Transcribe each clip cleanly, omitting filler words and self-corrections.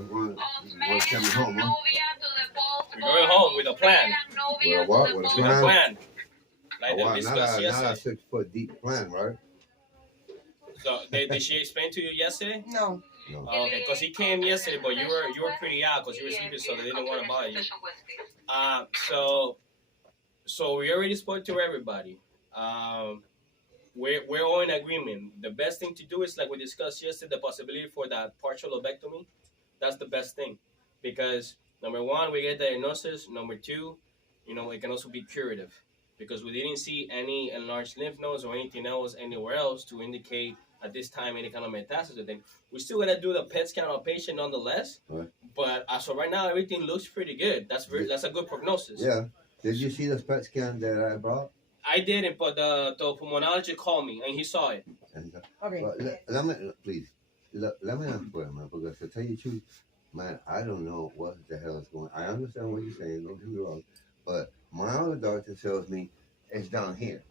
what's coming home, huh? We're going home with a plan. With a what? With a With a plan? plan. Like Oh, wow, we not discussed a yesterday. 6-foot deep plan, right? So did she explain to you yesterday? No. No. Oh, okay, because he came yesterday, but you were pretty out because you were sleeping, so they didn't want to bother you. So we already spoke to everybody. We're all in agreement. The best thing to do is like we discussed yesterday, the possibility for that partial lobectomy. That's the best thing, because number one, we get diagnosis. Number two, it can also be curative, because we didn't see any enlarged lymph nodes or anything else anywhere else to indicate at this time any kind of metastasis. Then we still gotta do the PET scan on patient nonetheless. Right. But as of right now, everything looks pretty good. That's a good prognosis. Yeah. Did you see the PET scan that I brought? I didn't, but the pulmonologist called me and he saw it. Okay. Well, let me ask for it, man, because to tell you the truth, man, I don't know what the hell is going on. I understand what you're saying, don't get me wrong, but my other doctor tells me it's down here.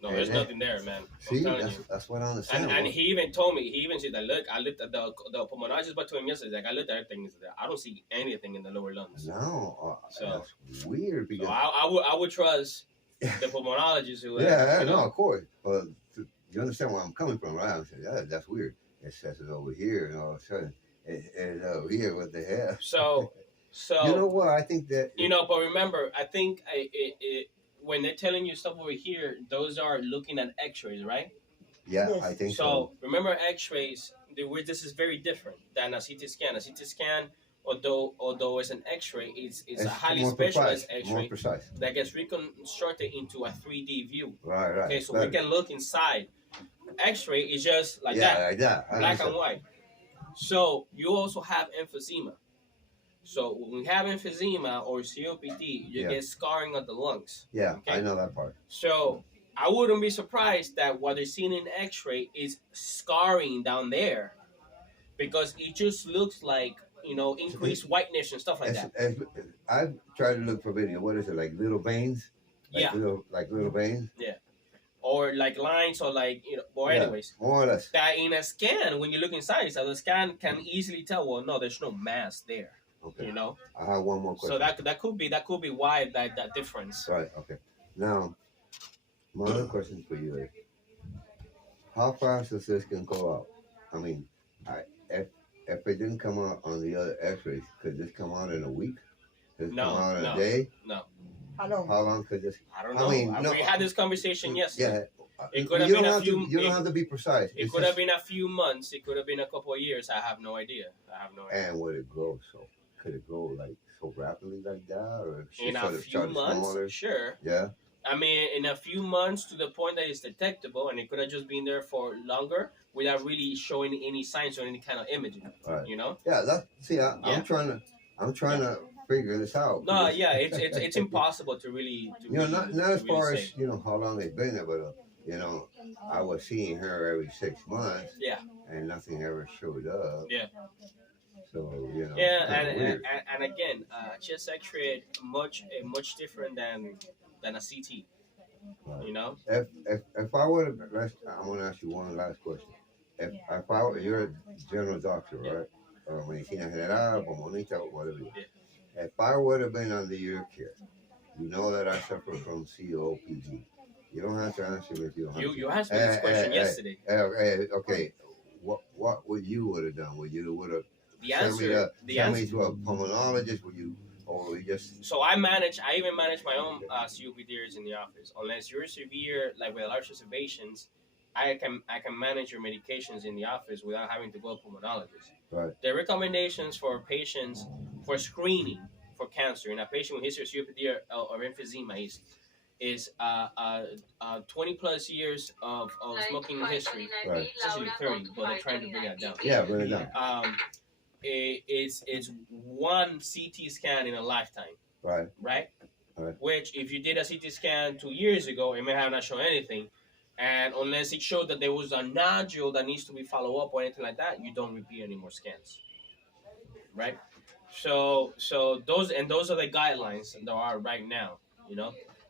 No, there's nothing there, man. See, that's what I understand. And he even told me, he even said that, look, I looked at the pulmonologist, but to him yesterday, like, I looked at everything, I don't see anything in the lower lungs. No, that's weird. Because so I would trust the pulmonologist who. Yeah, no, of course. But you understand where I'm coming from, right? I'm saying, that's weird. It says it over here, and all of a sudden, it's over here. What the hell? So you know what? I think that but remember, I think when they're telling you stuff over here, those are looking at X-rays, right? Yeah, yes. I think so. So remember, X-rays. This is very different than a CT scan. A CT scan, although it's an X-ray, it's a highly specialized X-ray that gets reconstructed into a 3D view. Right. Okay, so we can look inside. X-ray is just like like that, black and white. So you also have emphysema. So when we have emphysema or COPD, you get scarring of the lungs. Yeah, okay? I know that part. So I wouldn't be surprised that what they're seeing in X-ray is scarring down there, because it just looks like increased whiteness and stuff like that. I've tried to look for video. What is it, like little veins? Like little veins. Yeah. Or like lines, or like anyways, more or less. That in a scan, when you look inside, so the scan can easily tell. Well, no, there's no mass there. Okay. I have one more question. So that could be why that difference. Right. Okay. Now, my other question for you is, how fast does this can go out? I mean, if it didn't come out on the other X-rays, could this come out in a week? Could it come out in a day? No. How long could this? I don't know. We had this conversation yesterday. Yeah. It could have been a few. You don't have to be precise. It could have been a few months. It could have been a couple of years. I have no idea. And would it grow so? Could it grow like so rapidly like that, or in a few months? Smaller? Sure. Yeah. I mean, in a few months to the point that it's detectable, and it could have just been there for longer without really showing any signs or any kind of imaging. Right. Yeah. I'm trying to figure this out. No, yeah, it's impossible to really. Not as far as how long it's been there, but I was seeing her every 6 months. Yeah. And nothing ever showed up. Yeah. So Yeah, and again, chest X-ray much different than a CT. Right. If I were to, I want to ask you one last question. If I were, you're a general doctor, right? Medicina general, pulmonista, whatever. Yeah. If I would have been under your care, you know that I suffer from COPD. You don't have to answer me if you don't have to. You asked me this question yesterday. Okay. What would you would have done? Would have the answer to a pulmonologist? Or we just? So I even manage my own COPDers in the office. Unless you're severe, like with large exacerbations, I can manage your medications in the office without having to go to a pulmonologist. Right. The recommendations for patients for screening for cancer in a patient with history of COPD or emphysema is 20 plus years of smoking history. Right. It's actually 30, but they're trying to bring that down. Yeah, bring it down. It's one CT scan in a lifetime. Right. Right? Which, if you did a CT scan 2 years ago, it may have not shown anything. And unless it showed that there was a nodule that needs to be followed up or anything like that, you don't repeat any more scans. Right? So those are the guidelines that are right now,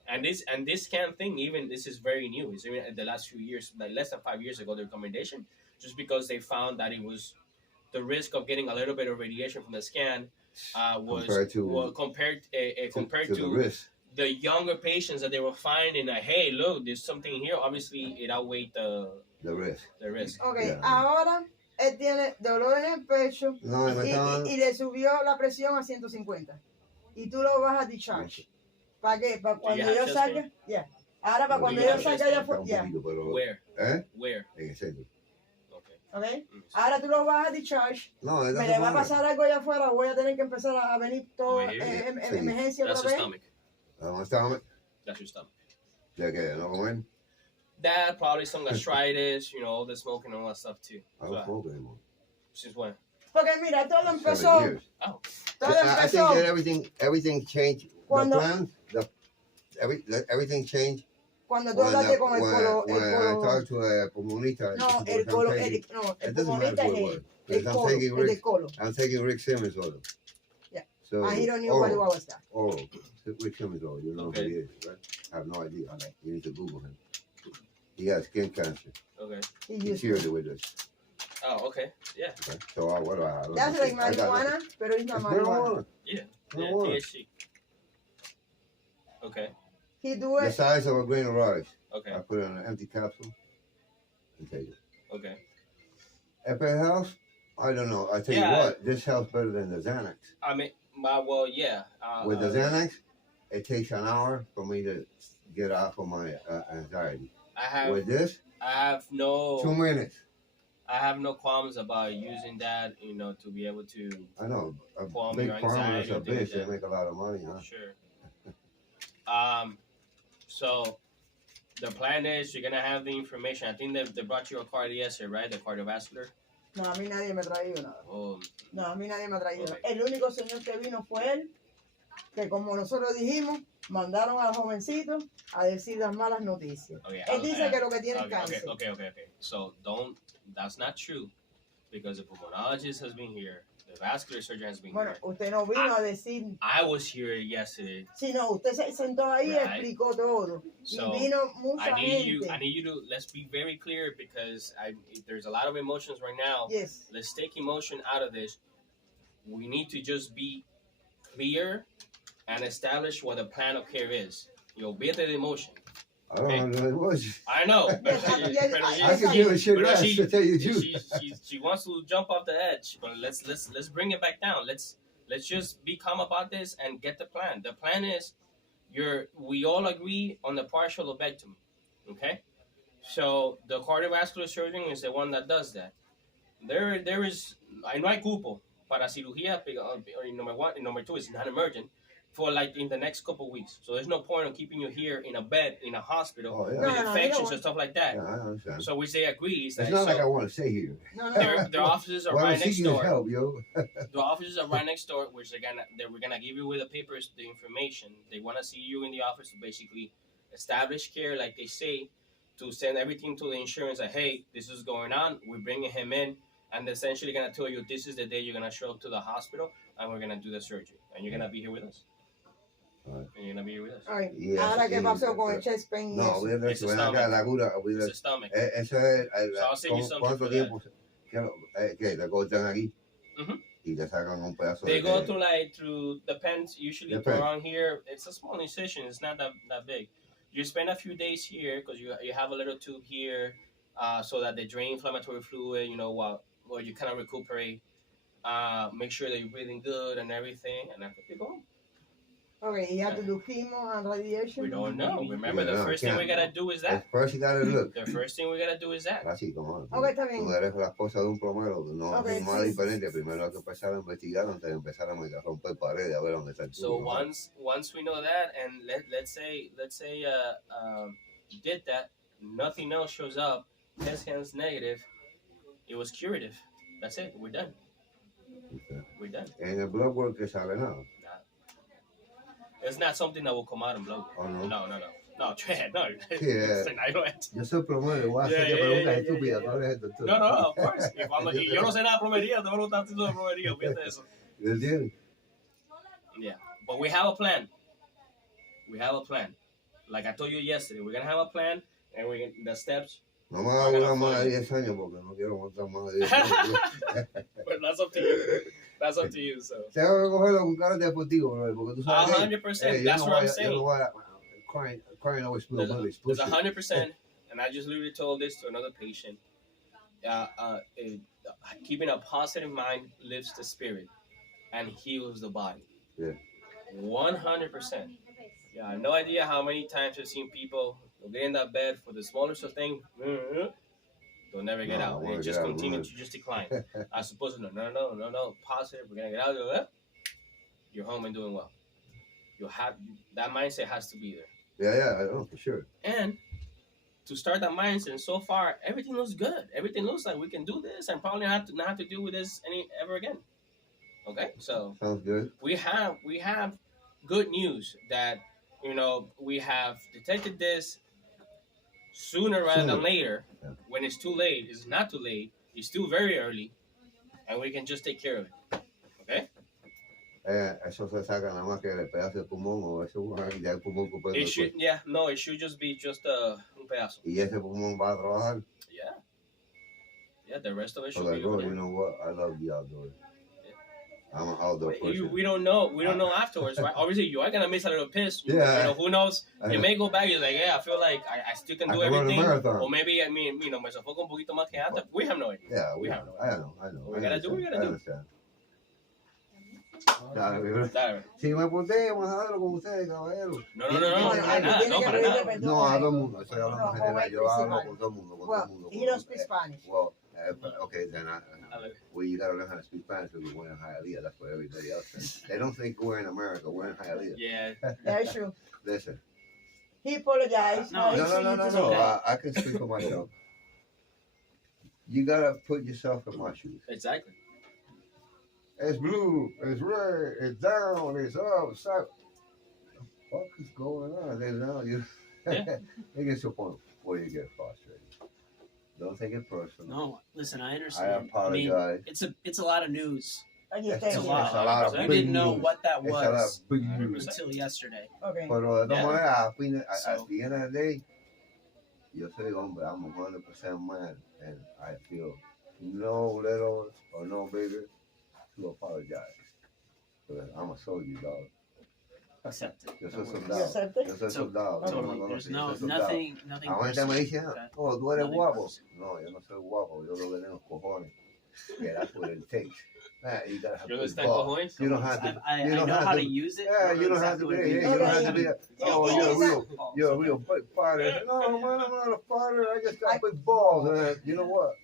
And this scan thing, even this is very new. It's even in the last few years, like less than 5 years ago, the recommendation, just because they found that it was the risk of getting a little bit of radiation from the scan was compared to the risk. The younger patients that they were finding that, hey, look, there's something here. Obviously, it outweighed the risk. The risk. Ok, yeah. Ahora él tiene dolor en el pecho y le subió la presión a 150. Y tú lo vas a discharge. ¿Para qué? Para cuando yo saque. Yeah. Ahora para cuando yo saque allá afuera. Yeah. Where? Where? En el centro. Okay. Ahora tú lo vas a discharge. No, me le va a pasar algo allá afuera. Voy a tener que empezar a venir todo en emergencia otra vez. Stomach. That's your stomach. Yeah, okay, no comer. That, probably some gastritis, all the smoking and all that stuff too. I don't smoke anymore. Since when? Porque mira, todo empezó. Oh. Todo I think that everything changed. Cuando, the plans, everything changed. Cuando tú hablaste con el colo. When I talked to a pulmonista. No, el colo. El pulmonista es el colo. I'm taking Rick Simmons order. Yeah. So, he don't know what was that. Oral. Rick Simmons order. You know who he is, right? I have no idea. Okay. You need to Google him. He has skin cancer. Okay. He cured it with this. Oh, okay. Yeah. Okay. So what do I have? That's like marijuana, but it's not marijuana. Yeah. THC. Okay. He do it. The size of a grain of rice. Okay. I put it in an empty capsule and take it. Okay. If it helps, I don't know. I tell you what, this helps better than the Xanax. I mean, well, yeah. With the Xanax, it takes an hour for me to get off of my anxiety. With this, I have no 2 minutes. I have no qualms about using that, to be able to. I know. Big farmers are bitch. They make a lot of money, huh? Sure. So the plan is you're gonna have the information. I think they brought you a card yesterday, right? The cardiovascular. No, a mí nadie me ha traído nada. Oh. No, a mí nadie me ha traído nada. El único señor que vino fue él, que como nosotros dijimos, mandaron al jovencito a decir las malas noticias. Okay, él dice que lo que tiene es cáncer. Okay. So that's not true, because the pulmonologist has been here. The vascular surgeon has been here. Usted no vino a decir. I was here yesterday. Sí, no, usted se sentó ahí y explicó todo. So y vino mucha gente. I need you to, let's be very clear, because there's a lot of emotions right now. Yes. Let's take emotion out of this. We need to just be clear and establish what the plan of care is. Olvídate de emotion. I don't know what it was. I know. I can give a shit less to tell you the truth. She wants to jump off the edge, but let's bring it back down. Let's just be calm about this and get the plan. The plan is we all agree on the partial lobectomy. Okay? So the cardiovascular surgeon is the one that does that. There is, no hay cupo para cirugía, number one, and number two is not emergent, for like in the next couple of weeks. So there's no point of keeping you here in a bed in a hospital with infections and stuff like that. Yeah, I understand. So we say agrees. It's not like I want to stay here. Their offices are right next door. Help, yo. The offices are right next door, which we're gonna give you with the papers the information. They want to see you in the office to basically establish care, like they say, to send everything to the insurance. Like, hey, this is going on. We're bringing him in, and they're essentially gonna tell you this is the day you're gonna show up to the hospital, and we're gonna do the surgery, and you're gonna be here with us. And you're gonna be here with us. All right. Ahora qué pasó con el chest pain. No, it's a stomach. Eso es. So I'll send you something for that. Que te cortan aquí y te sacan un pedazo. They go through depends. Usually around here, it's a small incision. It's not that big. You spend a few days here because you have a little tube here, so that they drain inflammatory fluid. While you kind of recuperate. Make sure that you're breathing good and everything, and after you go home. Okay, you have to do chemo and radiation? We don't know. Remember, the first thing we gotta do is that. First you gotta look. The first thing we gotta do is that. Así como. Okay, está bien. Tú eres la esposa de un plomero, no es nada diferente. Primero hay que empezar a investigar antes de empezar a romper paredes, a ver dónde está el tubo. So once we know that, and let's say you did that, nothing else shows up, test scans negative, it was curative. That's it. We're done. Okay. We're done. And the blood work is sale nada. It's not something that will come out in blood. Oh, no. No. No. Yeah. Yo soy plomero, voy a hacer preguntas estúpidas. No, of course. Yo no sé nada de plomería, te voy a preguntar tú de plomería, fíjate eso. Yeah, but we have a plan. Like I told you yesterday, we're gonna have a plan, and the steps No me haga una más de 10 años porque no quiero montar más de 10 años. But that's up to you. That's up to you, so. Tengo que cogerlo con cara deportivo, bro, porque tú sabes. 100%. That's what I'm saying. You know what? Crying always feels good. There's 100%, and I just literally told this to another patient. Keeping a positive mind lifts the spirit and heals the body. Yeah. 100%. Yeah, I have no idea how many times I've seen people get in that bed for the smallest of things. They'll never get out. They just continue to just decline. I suppose no. Positive. We're gonna get out of it. You're home and doing well. You have that mindset has to be there. Yeah, I know for sure. And to start that mindset, and so far everything looks good. Everything looks like we can do this, and probably not have to deal with this ever again. Okay, so sounds good. We have good news that we have detected this sooner rather than later. Yeah. When it's too late, it's not too late. It's still very early, and we can just take care of it. Okay. Eso se saca nada más que el pedazo de pulmón o eso ya el pulmón que puede. It should just be un pedazo. Y ese pulmón va a trabajar. Yeah, the rest of it should be. You know what? I love the outdoors. I'm an outdoor person. We don't know. We don't know afterwards, right? Obviously, you are gonna miss a little piss. Who knows? You may go back. You're like, I feel like I still can do everything. Or maybe me sofoco un poquito más que antes. We have no idea. Yeah, we have no idea. I know. We gotta do. We gotta do. Si me apunté, vamos a darlo con ustedes, caballero. No, para nada. No, a todo el mundo. Estoy hablando en general. Yo hablo con todo el mundo. He don't speak Spanish. Well, okay, then you gotta learn how to speak Spanish because we're in Hialeah. That's what everybody else says. They don't think we're in America. We're in Hialeah. Yeah. That's true. Listen. He apologized. No. I can speak for myself. You gotta put yourself in my shoes. Exactly. It's blue, it's red, it's down, it's up, it's up. What the fuck is going on? It gets to a point where you get frustrated. Don't take it personal. No, listen, I understand. I apologize. It's a lot of news. It's a lot of big didn't know news. what that was a lot of big news until yesterday. Okay. Pero de todas maneras, at the end of the day, yo soy hombre. I'm 100% man, and I feel no little or no bigger to apologize. Because I'm a soldier, dog. Accept it. Yo soy soldado. Totally. There's nothing. Ahorita me dicen, tú eres guapo. No, yo no soy guapo. Yo lo que tengo es cojones. Yeah, that's what it takes. Man, you gotta have big balls. You don't have to. I know how to use it. Yeah, you don't have to be. You don't have to be. You're a real big fighter. No, man, I'm not a fighter. I just got big balls. You know what?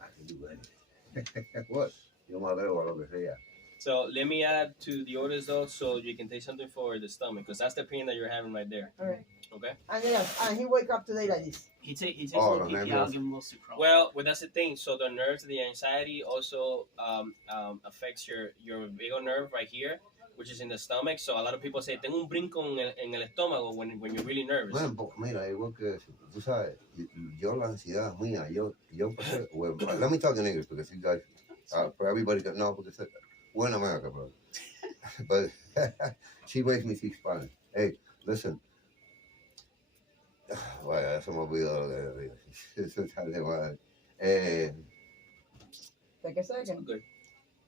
I can do anything. What? Yo me atrevo a lo que sea. So let me add to the orders though, so you can take something for the stomach, because that's the pain that you're having right there. All right. Okay. And he wake up today like this. He takes a little PPI, I'll give him a little sucrose. Well, that's the thing. So the nerves, the anxiety also affects your vagal nerve right here, which is in the stomach. So a lot of people say, tengo un brinco en el estómago when you're really nervous. Man, mira, igual que tú sabes, yo la ansiedad mía, yo well, let me talk in English because you guys, for everybody that know, because we're in America, bro. But she makes me speak Spanish. Hey, listen. Vaya, eso me olvidó de eso. Take a second. Good.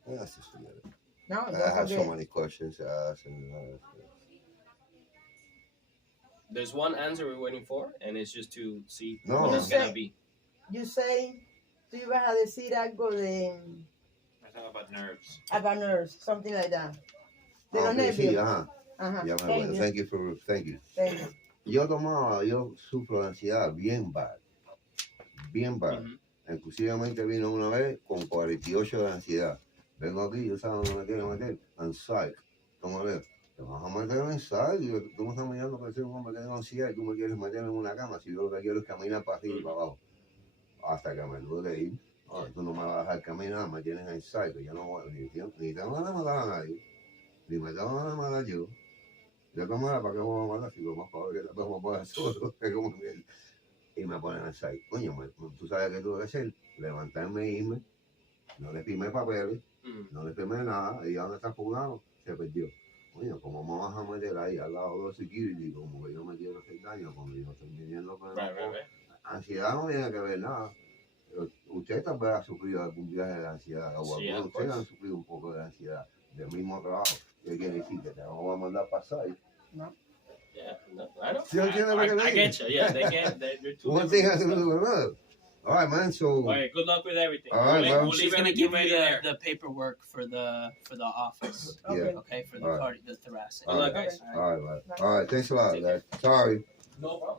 Let's just forget it. No, I have so many questions to ask. There's one answer we're waiting for, and it's just to see what it's going to be. You say, tú ibas a decir algo de... About nerves. About nerves, something like that. De los nervios. Sí, ajá. Ya me acuerdo. Thank you. Yo sufro de ansiedad bien bad. Inclusivamente vino una vez con 48 de ansiedad. Vengo aquí, yo sabes dónde me quiero meter. En psych. ¿Cómo ves? Te vas a meter en psych. Tú me estás mirando para ser un hombre que tengo ansiedad y tú me quieres meter en una cama. Si yo lo que quiero es caminar para arriba y para abajo. Hasta que me tuve que ir. Tú no me vas a dejar caminar, me tienes en psych. Yo no voy ni tengo ganas de matar a nadie. Ni me tengo ganas de matar yo. Yo cámara, ¿para qué vamos a matar? Si lo más probable que te podemos poner solo. Y me ponen al site. Coño, tú sabes qué tuve que hacer. Levantarme e irme. No le firmé papeles. No le firmé nada. Y ya donde está jugado, se perdió. Coño, como me vas a meter ahí al lado de los security, como que yo me quiero hacer daño cuando yo estoy viniendo con ansiedad no tiene que ver nada. Usted tal vez ha sufrido algún viaje de ansiedad, o Sí, algunos de ustedes han sufrido un poco de ansiedad del mismo trabajo. ¿Qué quiere decir? Que te vamos a mandar pasar. No. Yeah, no, I know. ¿Sí entiendes lo que le I digo? get you. Yeah, they're two One different thing has things. to do with another. All right, man. So, All right, good luck with everything. All right, well, we'll She's leave gonna everything give ready you there. the paperwork for the office. yeah. Okay, for the All right. the thoracic. Good luck, guys. All right, man. All right. Thanks a lot, guys. Sorry. No problem.